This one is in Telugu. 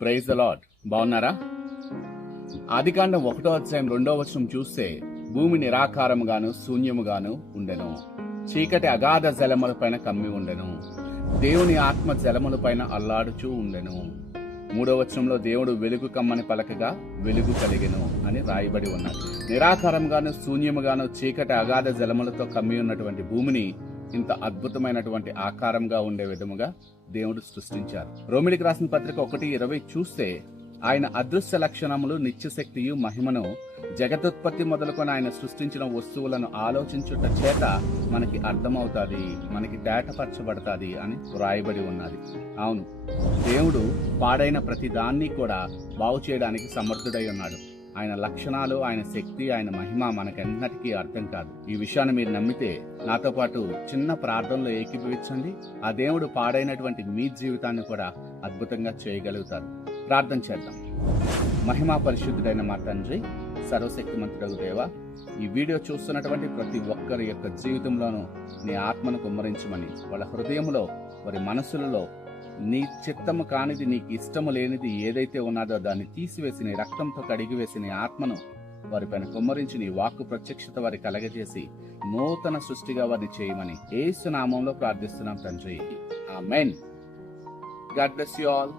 Praise the lord. బాగున్నారా? ఆదికాండం 1వ అధ్యాయం 2వ వచనం చూస్తే, భూమి నిరాకారముగాను శూన్యముగాను ఉండెను, చీకటి అగాధ జలములపైన కమ్మి ఉండెను, దేవుని ఆత్మ జలములపైన అల్లాడుచూ ఉండెను. 3వ వచనంలో దేవుడు వెలుగు కమ్మని పలకగా వెలుగు కలిగెను అని రాయబడి ఉన్నది. నిరాకారంగాను శూన్యముగాను చీకటి అగాధ జలములతో కమ్మి ఉన్నటువంటి భూమిని ఇంత అద్భుతమైనటువంటి ఆకారంగా ఉండే విధముగా దేవుడు సృష్టించారు. రోమిలికి రాసిన పత్రిక 1:20 చూస్తే, ఆయన అదృశ్య లక్షణములు, నిత్యశక్తియు, మహిమను, జగదుత్పత్తి మొదలుకొని ఆయన సృష్టించిన వస్తువులను ఆలోచించుట చేత మనకి అర్థమవుతాది, మనకి తేటపరచబడతాది అని వ్రాయబడి ఉన్నది. అవును, దేవుడు పాడైన ప్రతి దాన్ని కూడా బాగు చేయడానికి సమర్థుడై ఉన్నాడు. ఆయన లక్షణాలు, ఆయన శక్తి, ఆయన మహిమ మనకెన్నటికీ అర్థం కాదు. ఈ విషయాన్ని మీరు నమ్మితే నాతో పాటు చిన్న ప్రార్థనలో ఏకీభవించండి. ఆ దేవుడు పాడైనటువంటి మీ జీవితాన్ని కూడా అద్భుతంగా చేయగలుగుతారు. ప్రార్థన చేద్దాం. మహిమా పరిశుద్ధుడైన మా తండ్రి, సర్వశక్తిమంతుడగు దేవ, ఈ వీడియో చూస్తున్నటువంటి ప్రతి ఒక్కరి యొక్క జీవితంలోనూ నీ ఆత్మను కుమ్మరించమని, వాళ్ళ హృదయంలో, వారి మనసులలో నీ చిత్తము కానిది, నీకు ఇష్టము లేనిది ఏదైతే ఉన్నదో దాన్ని తీసివేసి నీ రక్తంతో కడిగివేసి నీ ఆత్మను వారిపైన కుమ్మరించి నీ వాక్కు ప్రత్యక్షత వారి కలగజేసి నూతన సృష్టిగా వారిని చేయమని యేసు నామంలో ప్రార్థిస్తున్నాం తండ్రి. Amen. God bless you all.